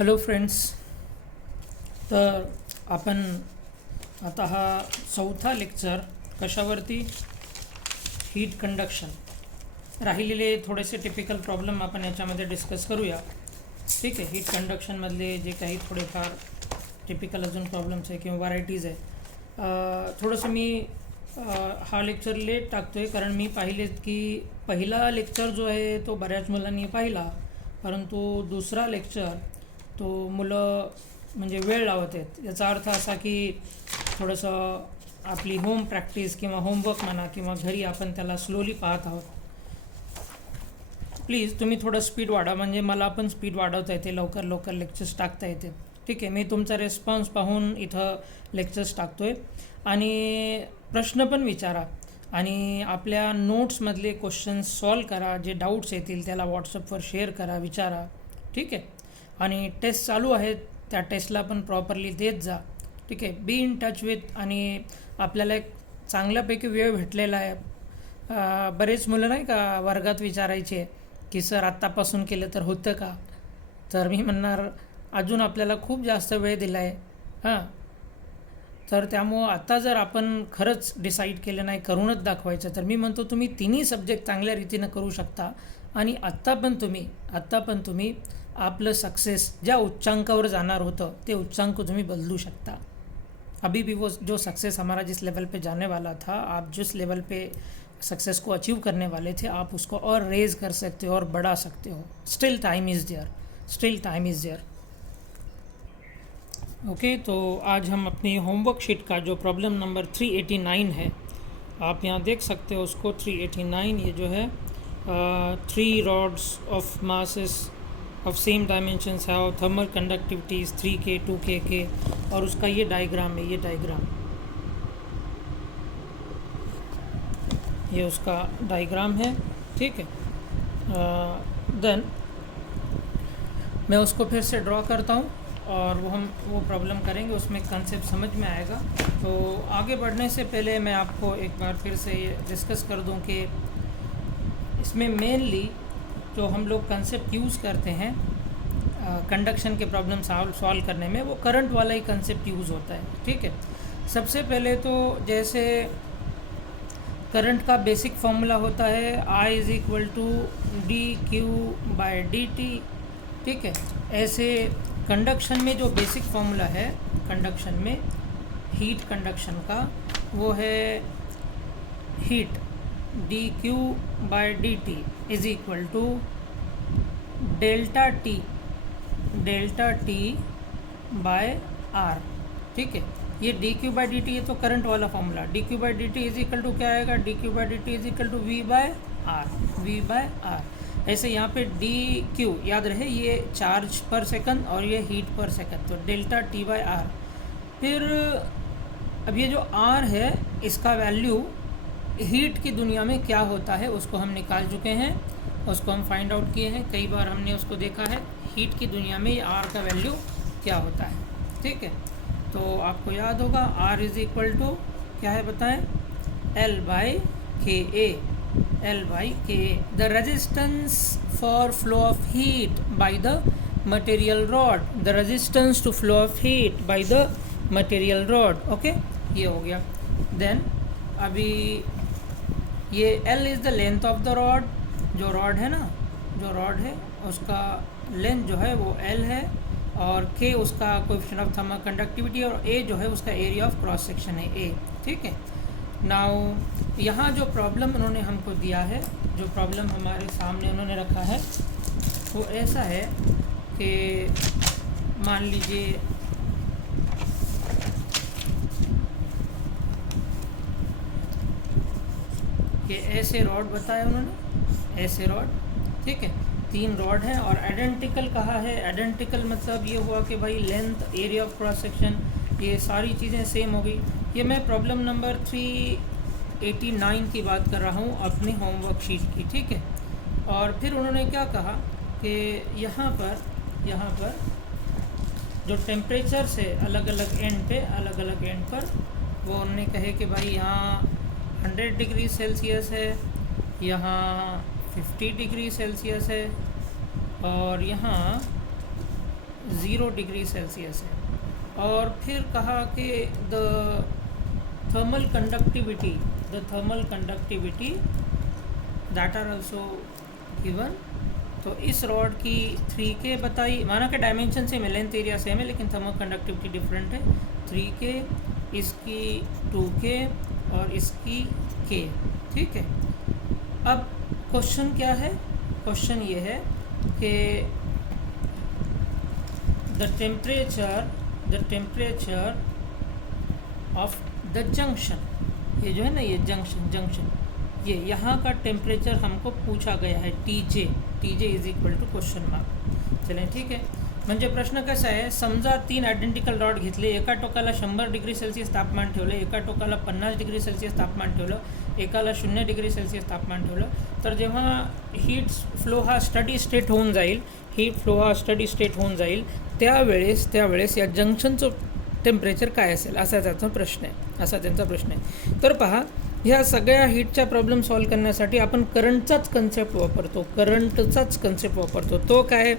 Hello friends. तर आपण आता हा चौथा लेक्चर कशावरती, हीट कंडक्शन. राहिलेले थोडेसे टिपिकल प्रॉब्लेम आपण याच्यामध्ये डिस्कस करूया. ठीक आहे. हीट कंडक्शनमधले जे काही थोडेफार टिपिकल अजून प्रॉब्लेम्स आहे किंवा व्हरायटीज आहे. थोडंसं मी हा लेक्चर लेट टाकतो आहे कारण मी पाहिले की पहिला लेक्चर जो आहे तो बऱ्याच मुलांनी पाहिला, परंतु दुसरा लेक्चर तो मुलं म्हणजे वेळ लावत आहेत. याचा अर्थ असा की थोडंसं आपली होम प्रॅक्टिस किंवा होमवर्क म्हणा किंवा घरी आपण त्याला स्लोली पाहत आहोत. प्लीज तुम्ही थोडं स्पीड वाढवा, म्हणजे मला पण स्पीड वाढवता येते, लवकर लवकर लेक्चर्स टाकता येते. ठीक आहे. मी तुमचा रिस्पॉन्स पाहून इथं लेक्चर्स टाकतो आहे. आणि प्रश्न पण विचारा आणि आपल्या नोट्समधले क्वेश्चन्स सॉल्व करा. जे डाऊट्स येतील त्याला व्हॉट्सअपवर शेअर करा, विचारा. ठीक आहे. आणि टेस्ट चालू आहेत, त्या टेस्टला पण प्रॉपरली देत जा. ठीक आहे. Be in touch with. आणि आपल्याला एक चांगल्यापैकी वेळ भेटलेला आहे. बरेच मुलं नाही का वर्गात विचारायचे की सर आत्तापासून केलं तर होतं का. तर मी म्हणणार अजून आपल्याला खूप जास्त वेळ दिला आहे. तर त्यामुळं आता जर आपण खरंच डिसाईड केलं नाही, करूनच दाखवायचं, तर मी म्हणतो तुम्ही तिन्ही सब्जेक्ट चांगल्या रीतीनं करू शकता. आणि आत्ता पण तुम्ही आपलं सक्सेस ज्या उच्चांकावर जाणार होतं ते उच्चांक तुम्ही बदलू शकता. अभी भी वो जो सक्सेस हमारा जिस लेवल पे जाने वाला था, आप जिस लेवल पे सक्सेस को अचीव करने वाले थे, आप उसको और रेज कर सकते हो और बढ़ा सकते हो. Still time is there. Okay. तो आज हम अपनी होमवर्क शीट का जो प्रॉब्लम नंबर 389 है, आप यहाँ देख सकते हो उसको. 389 ये जो है 3 rods of masses of same dimensions have thermal conductivities 3K 2K के, और उसका ये डायग्राम है. ये उसका डायग्राम है. ठीक है. देन मैं उसको फिर से ड्रॉ करता हूँ और वो प्रॉब्लम करेंगे, उसमें कंसेप्ट समझ में आएगा. तो आगे बढ़ने से पहले मैं आपको एक बार फिर से ये डिस्कस कर दूँ कि इसमें मेनली जो हम लोग कंसेप्ट यूज़ करते हैं कंडक्शन के प्रॉब्लम सॉल्व करने में, वो करंट वाला ही कंसेप्ट यूज़ होता है. ठीक है. सबसे पहले तो जैसे करंट का बेसिक फॉर्मूला होता है I = dQ/dt. ठीक है. ऐसे कंडक्शन में जो बेसिक फॉर्मूला है कंडक्शन में हीट कंडक्शन का, वो है हीट dQ/dt = ΔT/R. ठीक है. ये dQ/dt ये तो करंट वाला फॉर्मूला. dQ/dt = क्या आएगा, dQ/dt = V/R. ऐसे यहाँ पे dQ याद रहे, ये चार्ज पर सेकंड और ये हीट पर सेकंड, तो ΔT/R. फिर अब ये जो R है इसका वैल्यू हीट की दुनिया में क्या होता है उसको हम निकाल चुके हैं, उसको हम फाइंड आउट किए हैं. कई बार हमने उसको देखा है. हीट की दुनिया में ये R का वैल्यू क्या होता है. ठीक है. तो आपको याद होगा R = क्या है बताएं, L/KA. The resistance for flow of heat by the material rod. The resistance to flow of heat by the material rod. Okay. ये हो गया. देन अभी ये L is the length of the rod. जो rod है ना, जो rod है उसका लेंथ जो है वो L है, और K उसका कोएफिशिएंट ऑफ थर्मल कंडक्टिविटी, और A जो है उसका एरिया ऑफ क्रॉस सेक्शन है A. ठीक है. नाउ यहाँ जो प्रॉब्लम उन्होंने हमको दिया है, जो प्रॉब्लम हमारे सामने उन्होंने रखा है, वो ऐसा है कि मान लीजिए कि ऐसे रॉड बताया उन्होंने, ऐसे रॉड. ठीक है. 3 रॉड हैं और आइडेंटिकल कहा है. आइडेंटिकल मतलब ये हुआ कि भाई length, area of cross section, ये सारी चीज़ें सेम हो गई. ये मैं प्रॉब्लम नंबर 389 की बात कर रहा हूँ अपनी होमवर्क शीट की. ठीक है. और फिर उन्होंने क्या कहा कि यहाँ पर जो टेम्परेचर से अलग अलग एंड पर वो उन्होंने कहे कि भाई यहाँ 100 डिग्री सेल्सियस है, यहाँ 50 डिग्री सेल्सियस है, और यहाँ 0 डिग्री सेल्सियस है। और फिर कहा कि the thermal conductivity that are also given. तो इस रॉड की 3K बताई, माना कि डायमेंशन सेम है, लेंथ एरिया सेम है, लेकिन थर्मल कंडक्टिविटी डिफरेंट है। 3K, इसकी 2K और इसकी K, ठीक है। अब क्वेश्चन क्या है? क्वेश्चन ये है कि the temperature of the junction, ये जो है ना, ये जंक्शन ये यहाँ का टेम्परेचर हमको पूछा गया है, TJ is equal to question mark. चलें, ठीक है। म्हणजे प्रश्न कसा आहे, समजा 3 आयडेंटिकल रॉड घेतले, एका टोकाला 100 डिग्री सेल्सियस तापमान ठेवलं, एका टोकाला 50 डिग्री सेल्सियस तापमान ठेवलं, एकाला 0 डिग्री सेल्सियस तापमान ठेवलं, तर जेव्हा हीट फ्लो हा स्टडी स्टेट होऊन जाईल त्यावेळेस या जंक्शनचं टेम्परेचर काय असेल, असा त्यांचा प्रश्न आहे। तर पहा, ह्या सगळ्या हीटच्या प्रॉब्लेम सॉल्व करण्यासाठी आपण करंटचाच कन्सेप्ट वापरतो। तो काय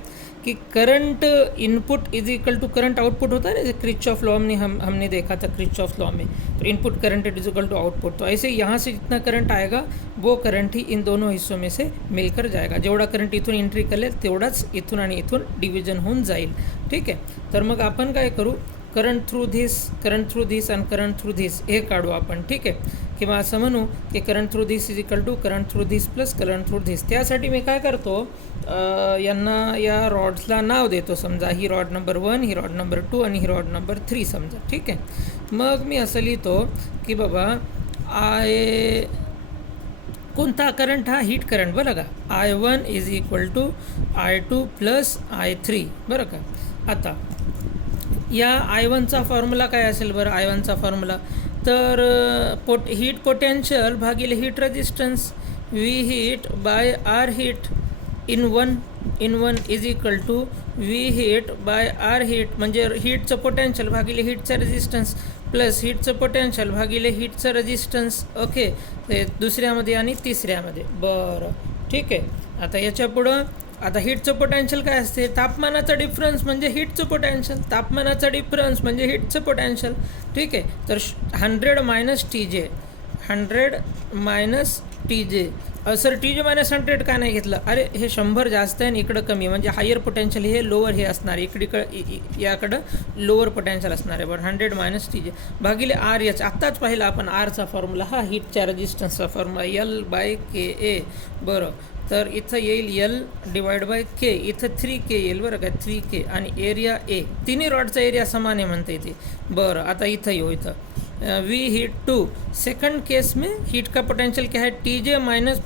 कि current input is equal to current output होता है ना, क्रिचॉफ लॉ में हमने देखा था, क्रिचॉफ लॉ में तो input current is equal to output. तो ऐसे यहाँ से जितना करंट आएगा वो करंट ही इन दोनों हिस्सों में से मिलकर जाएगा। जेवढा करंट इथून एंट्री करेल तेवढाच इथून आणि इथून डिव्हिजन होऊन जाईल, ठीक आहे। तर मग आपण काय करू, करंट थ्रू धिस आणि करंट थ्रू धिस हे काढू आपण, ठीक आहे। किंवा असं म्हणू की current through this is equal to current through this plus current through this. त्यासाठी मी काय करतो, यांना या रॉड्सला नाव देतो। समजा ही रॉड नंबर 1, ही रॉड नंबर 2 आणि ही रॉड नंबर 3 समजा, ठीक आहे। मग मी असं लिहितो की बाबा कोणता करंट, हा हीट करंट, बरं का, I1 is equal to I2 plus I3, बरं का। आता या I1चा फॉर्म्युला काय असेल बरं, I1चा फॉर्म्युला तर हीट पोटेन्शियल भागिले heat resistance, V heat by R heat in one is equal to V heat by R heat, म्हणजे हीटचं पोटेन्शियल भागिले हीटचं रेजिस्टन्स प्लस हीटचं पोटेन्शियल भागिले हीटचं रेजिस्टन्स, ओके। ते दुसऱ्यामध्ये आणि तिसऱ्यामध्ये, बरं, ठीक आहे। आता याच्या पुढं आता हीटचं पोटेन्शियल काय असते, तापमानाचा डिफरन्स म्हणजे हीटचं पोटेन्शियल, ठीक आहे। तर 100 मायनस टी जे, सर TJ मायनस 100 का नाही घेतलं, अरे हे 100 जास्त आहे आणि इकडं कमी आहे, म्हणजे हायर पोटेन्शियल हे लोअर हे असणार आहे, याकडं लोअर पोटेन्शियल असणार आहे, बरं। 100 मायनस TJ भागिले RH, आत्ताच पाहिलं आपण आरचा फॉर्म्युला, हा हीटच्या रेजिस्टन्सचा फॉर्म्युला L/KA, बरं। तर इथं येईल L डिवाइड बाय K, इथं 3K येईल, बरं का, 3K आणि एरिया A, तिन्ही रॉडचा एरिया समान आहे म्हणते इथे, बरं। आता इथं येऊ, इथं V हीट 2, सेकंड केस में हीट का पोटेंशियल क्या है, TJ minus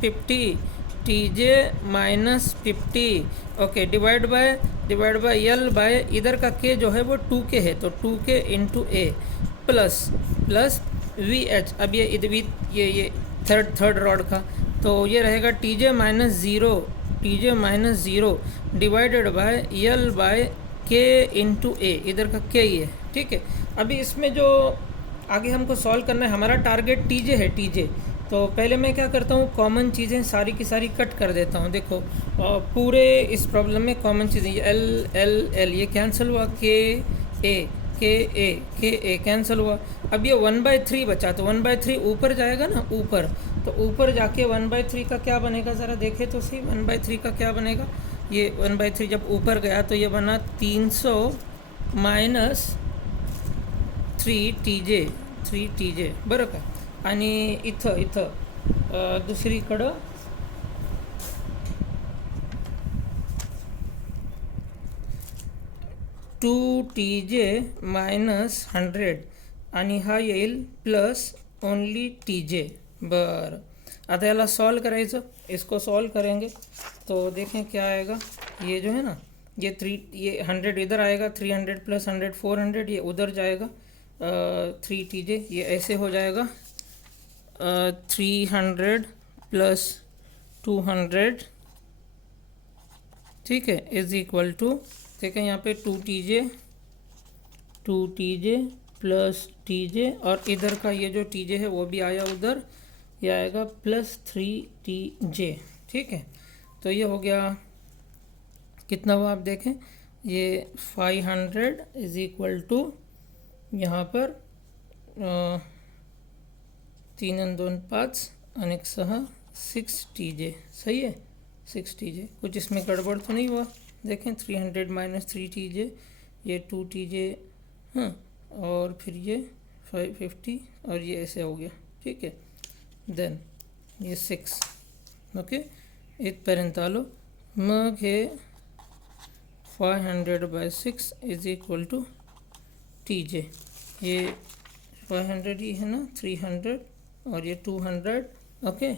50, okay, divide by L by इधर का K जो है वो 2K है, तो 2K into A plus VH। अब ये थर्ड रॉड का, तो ये रहेगा TJ minus zero divided by L by K into A, इधर का K ही है, ठीक है। अभी इसमें जो आगे हमको सॉल्व करना है, हमारा टारगेट TJ है, तो पहले मैं क्या करता हूँ, कॉमन चीज़ें सारी की सारी कट कर देता हूँ। देखो पूरे इस प्रॉब्लम में कॉमन चीज़ें L ये कैंसिल हुआ, K A कैंसिल हुआ। अब ये 1/3 बचा, तो 1/3 ऊपर जाएगा ना, ऊपर, तो ऊपर जाके 1/3 का क्या बनेगा, ज़रा देखें तो सही, 1/3 का क्या बनेगा। ये 1/3 जब ऊपर गया तो ये बना 300 माइनस 3 TJ, बरं का। आणि इथं दुसरीकडं 2 TJ माइनस 100 आणि हा येईल प्लस ओनली TJ, बरं। आता याला सॉल्व करायचं, इसको सॉल्व करेंगे तो देखें क्या आएगा। ये जो है ना, ये 100 इधर आएगा, 300 प्लस 100 400, ये उधर जाएगा 3 TJ, ये ऐसे हो जाएगा 300 प्लस 200, ठीक है, इज इक्वल टू, देखें यहाँ पे 2 TJ प्लस TJ, और इधर का ये जो TJ है वो भी आया उधर, ये आएगा प्लस 3 TJ, ठीक है। तो ये हो गया, कितना हुआ आप देखें, ये 500 इज इक्वल टू यहाँ पर 3 2 5 अनेक 6 TJ, सही है 6 TJ। कुछ इसमें गड़बड़ तो नहीं हुआ? देखें 300 माइनस 3 TJ, ये 2 TJ, हाँ, और फिर ये 550 और ये ऐसे हो गया, ठीक है। देन ये 6, ओके। इत पेरेंतालो मग है 500/6 इज इक्वल टू TJ। ये 500 ही है ना, 300 और ये 200, ओके।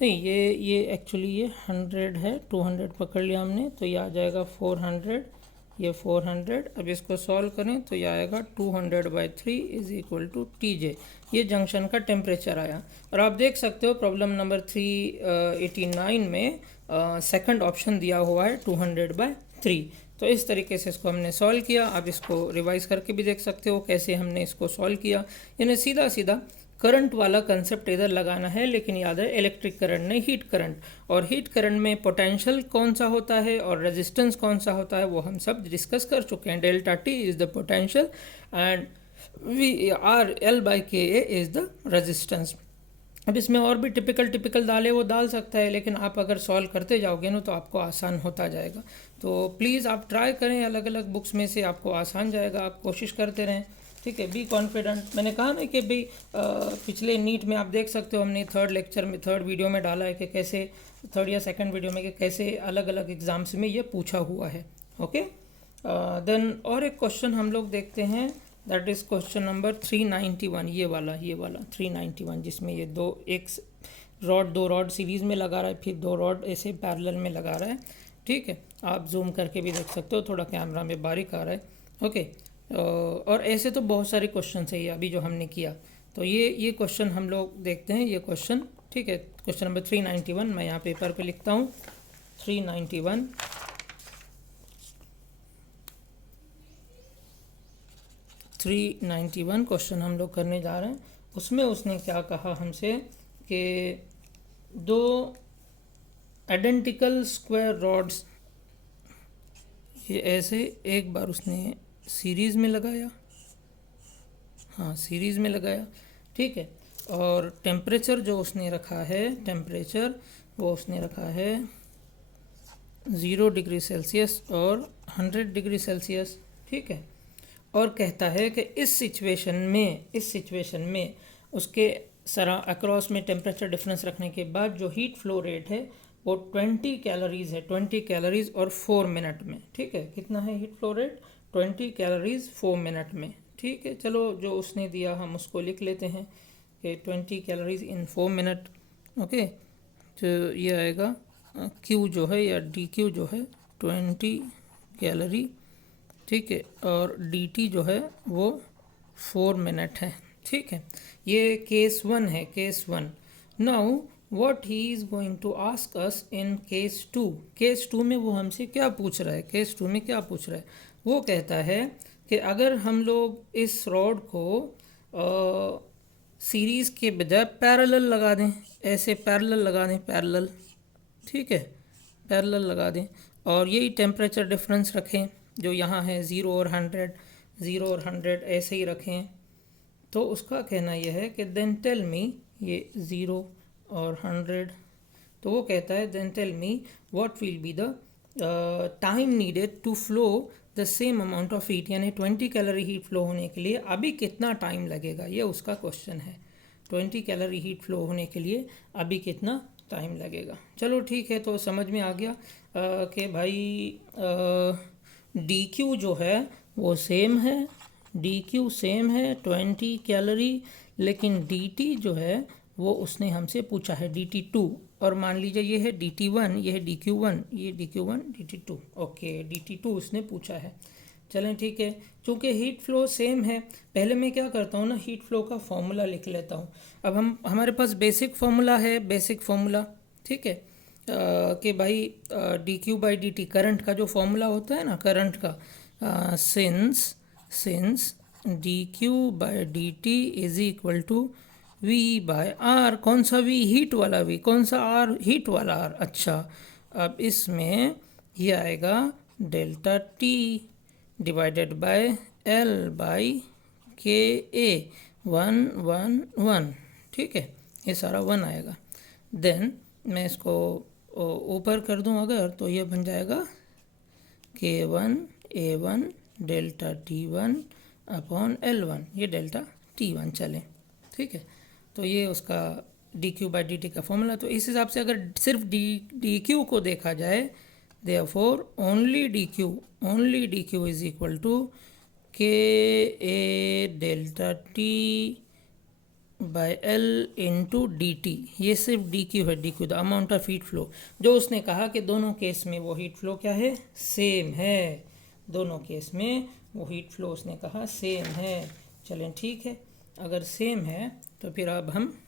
नहीं, ये एक्चुअली ये 100 है, 200 पकड़ लिया हमने, तो ये आ जाएगा 400, ये 400। अब इसको सॉल्व करें तो ये आएगा 200/3 इज इक्वल टू TJ। ये जंक्शन का टेम्परेचर आया। और आप देख सकते हो प्रॉब्लम नंबर 389 में सेकंड ऑप्शन दिया हुआ है 200/3। तो इस तरीके से इसको हमने सॉल्व किया। आप इसको रिवाइज करके भी देख सकते हो कैसे हमने इसको सॉल्व किया। यानी सीधा सीधा करंट वाला कंसेप्ट इधर लगाना है, लेकिन याद है इलेक्ट्रिक करंट नहीं, हीट करंट। और हीट करंट में पोटेंशियल कौन सा होता है और रेजिस्टेंस कौन सा होता है वो हम सब डिस्कस कर चुके हैं। Delta T is the potential and RL/Ka is the resistance. अब इसमें और भी टिपिकल डाले वो डाल सकता है, लेकिन आप अगर सॉल्व करते जाओगे ना तो आपको आसान होता जाएगा। तो प्लीज़ आप ट्राई करें, अलग अलग बुक्स में से आपको आसान जाएगा, आप कोशिश करते रहें, ठीक है। Be confident. मैंने कहा ना कि भाई पिछले नीट में आप देख सकते हो हमने थर्ड वीडियो में डाला है कि कैसे, थर्ड या सेकंड वीडियो में, कि कैसे अलग अलग एग्जाम्स में ये पूछा हुआ है, ओके। देन और एक क्वेश्चन हम लोग देखते हैं, दैट इज़ क्वेश्चन नंबर 391। ये वाला 391, जिसमें ये दो रॉड सीरीज़ में लगा रहा है, फिर 2 रॉड ऐसे पैरेलल में लगा रहा है, ठीक है। आप जूम करके भी देख सकते हो, थोड़ा कैमरा में बारीक आ रहा है, ओके। और ऐसे तो बहुत सारे क्वेश्चन है ये अभी जो हमने किया। तो ये क्वेश्चन हम लोग देखते हैं, ये क्वेश्चन, ठीक है। क्वेश्चन नंबर 391 मैं यहाँ पेपर पे लिखता हूँ। 391 क्वेश्चन हम लोग करने जा रहे हैं। उसमें उसने क्या कहा हमसे कि 2 आइडेंटिकल स्क्वायर रॉड्स, ये ऐसे एक बार उसने सीरीज़ में लगाया, हाँ सीरीज़ में लगाया, ठीक है। और टेम्परेचर जो उसने रखा है, टेम्परेचर वो उसने रखा है 0 डिग्री सेल्सियस और 100 डिग्री सेल्सियस, ठीक है। और कहता है कि इस सिचुएशन में उसके अक्रॉस में टेम्परेचर डिफरेंस रखने के बाद जो हीट फ्लो रेट है वो 20 कैलोरीज़ है, 20 कैलोरीज़ और 4 मिनट में, ठीक है। कितना है heat flow rate? 20 calories 4 minute में, ठीक है। चलो जो उसने दिया हम उसको लिख लेते हैं कि 20 कैलोरीज़ इन 4 मिनट, ओके। तो ये आएगा Q जो है या DQ जो है 20 कैलोरी, ठीक है। और DT जो है वो 4 मिनट है, ठीक है। ये केस 1 है, case 1। Now what he is going to ask us in case 2। Case 2 में वो हमसे क्या पूछ रहा है? केस 2 में क्या पूछ रहा है? वो कहता है कि अगर हम लोग इस रॉड को सीरीज़ के बजाय पैरेलल लगा दें, ऐसे पैरेलल लगा दें, पैरेलल, ठीक है, पैरेलल लगा दें, और यही टेम्परेचर डिफरेंस रखें जो यहाँ है 0 और 100 ऐसे ही रखें, तो उसका कहना यह है कि देन टेल मी, ये 0 और 100, तो वो कहता है then tell me what will be the time needed to flow the same amount of heat, यानी 20 कैलोरी हीट फ्लो होने के लिए अभी कितना टाइम लगेगा, ये उसका क्वेश्चन है। 20 कैलोरी हीट फ्लो होने के लिए अभी कितना टाइम लगेगा। चलो ठीक है, तो समझ में आ गया कि भाई DQ जो है वो सेम है, DQ सेम है 20 कैलोरी, लेकिन DT जो है वो उसने हमसे पूछा है DT2, और मान लीजिए ये है DT1, ये है DQ1, ये DQ1 DT2, ओके, DT2 उसने पूछा है। चलें ठीक है, चूँकि हीट फ्लो सेम है, पहले मैं क्या करता हूँ ना, हीट फ्लो का फॉर्मूला लिख लेता हूँ। अब हमारे पास बेसिक फार्मूला है, बेसिक फार्मूला, ठीक है, कि भाई dQ/dt करंट का जो फॉर्मूला होता है ना, करंट का, since dQ/dt is equal to V/R। कौन सा V? हीट वाला V। कौन सा R? हीट वाला R। अच्छा, अब इसमें ये आएगा delta T divided by L by के ए 1 ठीक है, ये सारा 1 आएगा। देन मैं इसको ऊपर कर दूं अगर, तो ये बन जाएगा K1 A1 delta T1 upon L1, ये डेल्टा T1 चले, ठीक है। तो ये उसका dq बाई dt का फॉर्मूला। तो इस हिसाब से अगर सिर्फ dq को देखा जाए, therefore only dq is equal to KA delta T by L into dt। ये सिर्फ dq है, dq the amount of heat flow. जो उसने कहा कि दोनों केस में वो हीट फ्लो क्या है, सेम है। दोनों केस में वो हीट फ्लो उसने कहा सेम है। चलें ठीक है, अगर सेम है तो फिर अब हम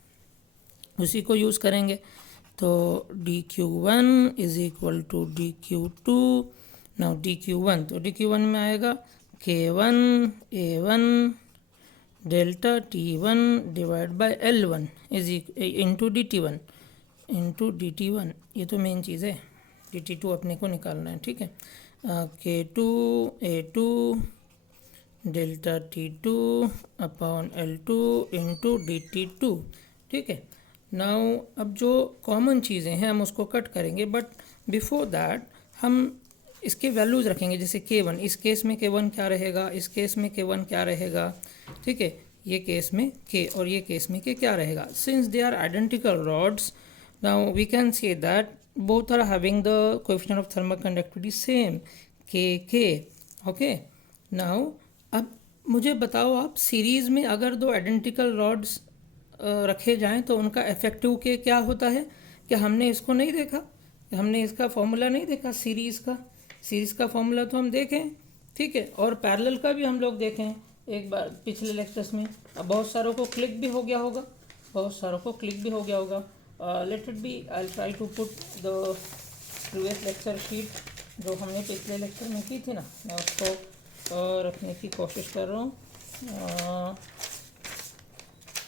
उसी को यूज़ करेंगे। तो dq1 is equal to dq2। Now dq1, तो dq1 में आएगा K1 A1 delta T1 divide by L1 is into dt1 ये तो मेन चीज़ है। dt2 अपने को निकालना है, ठीक है। K2 A2 delta T2 upon L2 into dt2, ठीक है। नाउ अब जो कॉमन चीज़ें हैं हम उसको कट करेंगे, बट बिफोर दैट हम इसके वैल्यूज़ रखेंगे। जैसे K1, इस केस में K1 क्या रहेगा, इस केस में K1 क्या रहेगा, ठीक है। ये केस में K और ये केस में K क्या रहेगा। Since they are identical rods, now we can say that both are having the coefficient of thermal conductivity same K। Okay, now अब मुझे बताओ आप, सीरीज़ में अगर दो आइडेंटिकल रॉड्स रखे जाएं तो उनका इफेक्टिव के क्या होता है। क्या हमने इसको नहीं देखा, हमने इसका फॉर्मूला नहीं देखा सीरीज़ का फॉर्मूला तो हम देखें, ठीक है। और पैरेलल का भी हम लोग देखें एक बार पिछले लेक्चर्स में। अब बहुत सारों को क्लिक भी हो गया होगा, let it be, I try to put the previous lecture sheet जो हमने पिछले लेक्चर में की थी ना, मैं उसको रखने की कोशिश कर रहा हूँ।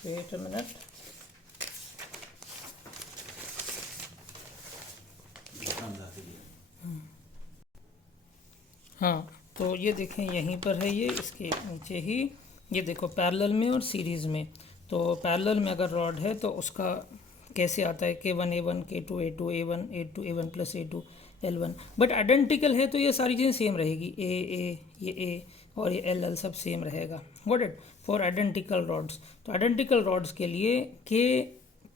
Wait a minute. हाँ, तो ये देखें यहीं पर है, ये इसके नीचे ही, ये देखो पैरेलल में और सीरीज़ में। तो पैरेलल में अगर रॉड है तो उसका कैसे आता है, K1 A1 K2 A2 A1 A2 A1 plus A2 L1। But identical है तो ये सारी चीज़ें सेम रहेगी, ये A और ये L सब सेम रहेगा। Got it, for identical rods. तो आइडेंटिकल रॉड्स के लिए K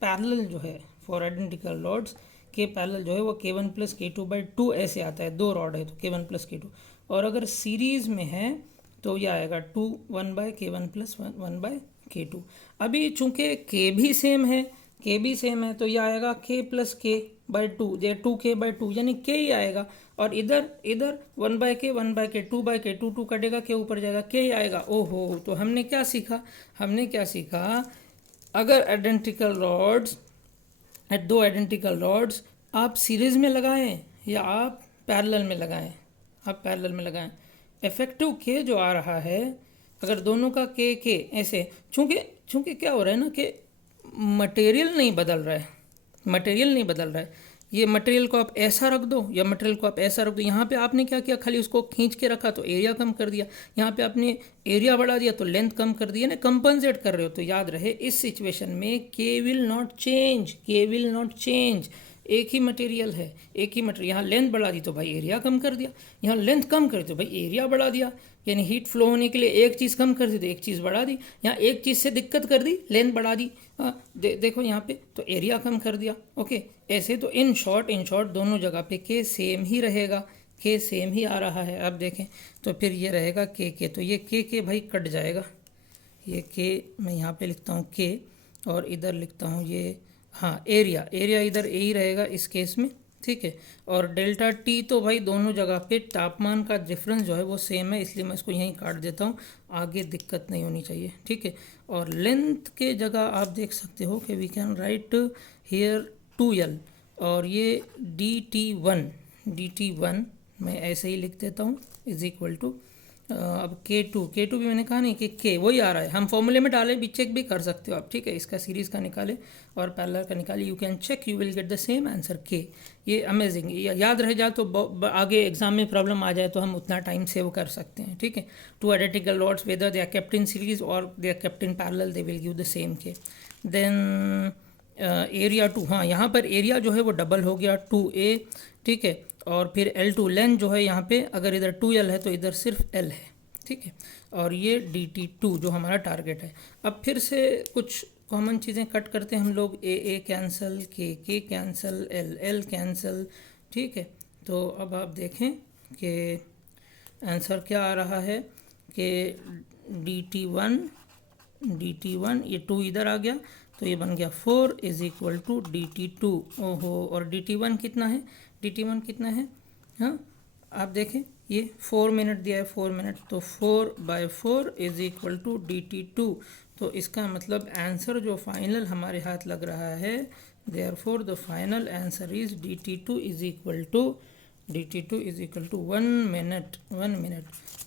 पैरेलल जो है, for identical rods K parallel जो है वो K1 प्लस K2 बाई 2 ऐसे आता है। दो रॉड है तो K1 प्लस K2, और अगर सीरीज़ में है तो ये आएगा 2 1 bye K1 plus 1 bye K2। अभी चूँकि K भी सेम है तो ये आएगा K प्लस K बाई 2, ये 2K बाई 2 यानी K ही आएगा। और इधर 1 बाय K 2 बाय K 2 कटेगा, K ऊपर जाएगा, K ही आएगा। ओहो, तो हमने क्या सीखा, अगर आइडेंटिकल रॉड्स, दो आइडेंटिकल रॉड्स आप सीरीज़ में लगाएं या आप पैरेलल में लगाएं, इफेक्टिव K जो आ रहा है, अगर दोनों का K ऐसे, चूँकि क्या हो रहा है ना कि मटेरियल नहीं बदल रहा है। ये मटेरियल को आप ऐसा रख दो या मटेरियल को आप ऐसा रख दो। यहाँ पे आपने क्या किया, खाली उसको खींच के रखा तो एरिया कम कर दिया, यहाँ पे आपने एरिया बढ़ा दिया तो लेंथ कम कर दिया ना, कंपनसेट कर रहे हो। तो याद रहे इस सिचुएशन में K विल नॉट चेंज। एक ही मटेरियल है, यहाँ लेंथ बढ़ा दी तो भाई एरिया कम कर दिया, यहाँ लेंथ कम कर दी तो भाई एरिया बढ़ा दिया। यानी हीट फ्लो होने के लिए एक चीज़ कम कर दी तो एक चीज़ बढ़ा दी, यहाँ एक चीज़ से दिक्कत कर दी, लेंथ बढ़ा दी, देखो यहाँ पे तो एरिया कम कर दिया। ओके, ऐसे तो इन शॉर्ट दोनों जगह पे K सेम ही रहेगा, K सेम ही आ रहा है। आप देखें तो फिर ये रहेगा K, तो ये K भाई कट जाएगा। ये K मैं यहाँ पे लिखता हूँ K, और इधर लिखता हूँ ये, हाँ, एरिया इधर ए ही रहेगा इस केस में, ठीक है। और डेल्टा टी तो भाई दोनों जगह पे तापमान का डिफरेंस जो है वो सेम है, इसलिए मैं इसको यहीं काट देता हूँ, आगे दिक्कत नहीं होनी चाहिए, ठीक है। और लेंथ के जगह आप देख सकते हो कि we can write here 2L, और ये dt1 मैं ऐसे ही लिख देता हूँ इज इक्वल टू अब K2 भी मैंने कहा नहीं कि K वही आ रहा है, हम फॉर्मूले में डालें भी, चेक भी कर सकते हो आप, ठीक है। इसका सीरीज़ का निकाले और पैरेलल का निकाले, you can check, you will get the same answer K। ये अमेजिंग, याद रह जाए तो आगे एग्जाम में प्रॉब्लम आ जाए तो हम उतना टाइम सेव कर सकते हैं, ठीक है। Two identical dots whether they are kept in series और they are kept in parallel, they will give the same K। Then area 2, हाँ यहाँ पर एरिया जो है वो डबल हो गया 2A, ठीक है। और फिर L2 लेंथ जो है यहाँ पे, अगर इधर 2L है तो इधर सिर्फ L है, ठीक है। और ये DT2 जो हमारा टारगेट है। अब फिर से कुछ कॉमन चीज़ें कट करते हैं हम लोग, A cancel, K cancel, L cancel, ठीक है। तो अब आप देखें कि आंसर क्या आ रहा है कि DT1 ये 2 इधर आ गया तो ये बन गया 4 इज इक्वल टू DT2। ओहो, और DT1 कितना है, हाँ आप देखें ये 4 मिनट दिया है, 4 मिनट, तो 4/4 इज इक्वल टू DT2। तो इसका मतलब आंसर जो फाइनल हमारे हाथ लग रहा है, therefore the final answer is DT2 is equal to 1 minute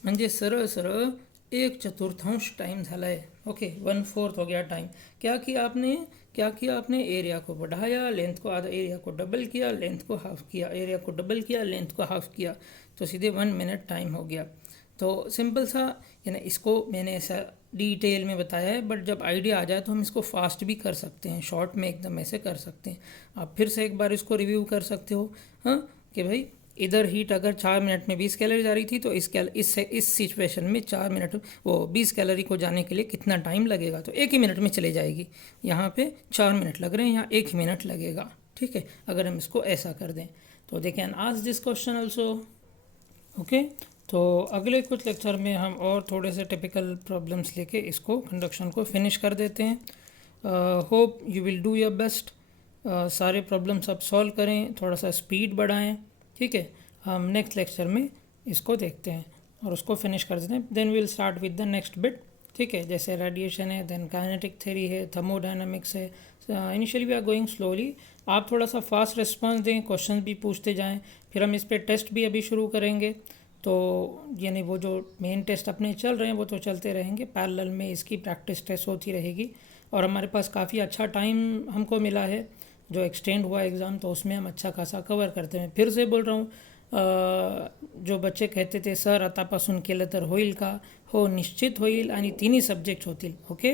म्हणजे सरळ सरळ 1/4 टाइम झाला है, ओके। 1/4 हो गया टाइम। क्या किया आपने एरिया को बढ़ाया, लेंथ को आधा, एरिया को डबल किया, लेंथ को हाफ किया, एरिया को डबल किया, लेंथ को हाफ किया, तो सीधे 1 मिनट टाइम हो गया। तो सिंपल सा, यानी इसको मैंने ऐसा डिटेल में बताया है, बट जब आइडिया आ जाए तो हम इसको फास्ट भी कर सकते हैं, शॉर्ट में एकदम ऐसे कर सकते हैं। आप फिर से एक बार इसको रिव्यू कर सकते हो, हाँ, कि भाई इधर हीट अगर 4 मिनट में 20 कैलोरी जा रही थी तो इस सिचुएशन में 4 मिनट वो 20 कैलोरी को जाने के लिए कितना टाइम लगेगा, तो 1 ही मिनट में चले जाएगी। यहाँ पे 4 मिनट लग रहे हैं, यहाँ 1 मिनट लगेगा, ठीक है, अगर हम इसको ऐसा कर दें। तो they can ask this question also, okay. तो अगले कुछ लेक्चर में हम और थोड़े से टिपिकल प्रॉब्लम्स लेके इसको कंडक्शन को फिनिश कर देते हैं। Hope you will do your best, सारे प्रॉब्लम्स आप सॉल्व करें, थोड़ा सा स्पीड बढ़ाएं, ठीक है। हम नेक्स्ट लेक्चर में इसको देखते हैं और उसको फिनिश कर देते हैं। Then will start with the next bit, ठीक है। जैसे रेडिएशन है, देन काइनेटिक थ्योरी है, थर्मोडायनामिक्स है। Initially we are going slowly, आप थोड़ा सा फास्ट रिस्पांस दें, क्वेश्चन भी पूछते जाएं, फिर हम इस पर टेस्ट भी अभी शुरू करेंगे। तो यानी वो जो मेन टेस्ट अपने चल रहे हैं वो तो चलते रहेंगे, पैरेलल में इसकी प्रैक्टिस टेस्ट होती रहेगी। और हमारे पास काफ़ी अच्छा टाइम हमको मिला है जो एक्सटेंड हुआ एग्ज़ाम, तो उसमें हम अच्छा खासा कवर करते हैं। फिर से बोल रहा हूँ, जो बच्चे कहते थे सर आतापासून केलं तर होईल का, हो निश्चित होईल आणि 3ही सब्जेक्ट होतील, ओके।